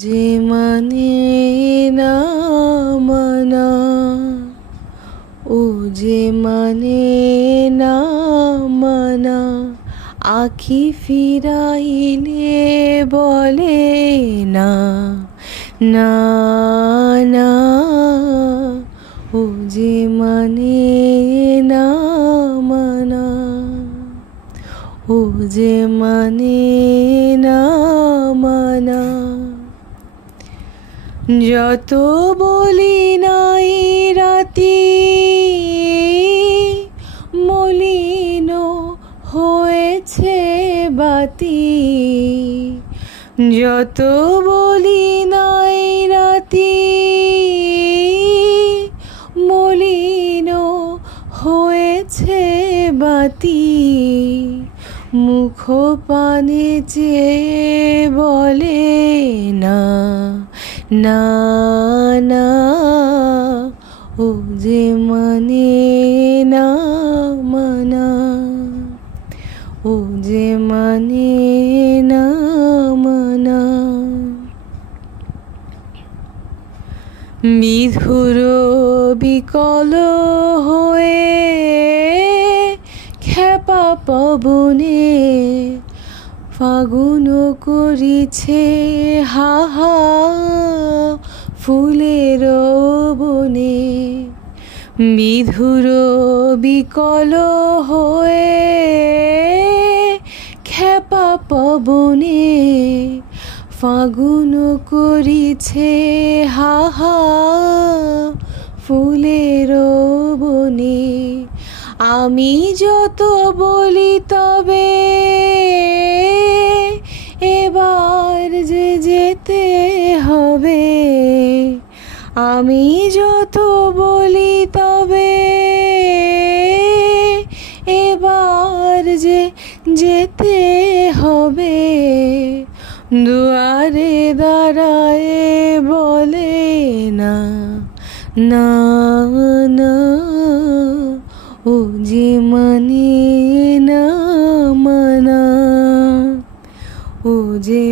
যে মানে না মানা, ও যে মানে না মানা, আখি ফিরাইলে বলে না না না, ও যে মানে না মানা, ও যে মানে না মানা। যত বলি নাই রাতি মলিন হয়েছে বাতি, যত বলি নাই রাতি মলিন হয়েছে বাতি, মুখ পানে চেয়ে বলে না না না, ও যে মানে না মানা, ও যে মানে না মানা। বিধুর বিকল হয়ে খেপা পবনে ফাগুন করিছে হাহা ফুলের বনে, বিধুর বিকল হয়ে খেপা পবনে ফাগুন করিছে হাহা ফুলের বনে। আমি যত বলি তবে এবার যে যেতে হবে, আমি যত বলি তবে এবার যে যেতে হবে, দুয়ারে দাঁড়ায় বলে না না না, ও যে মানে না মানা, ও যে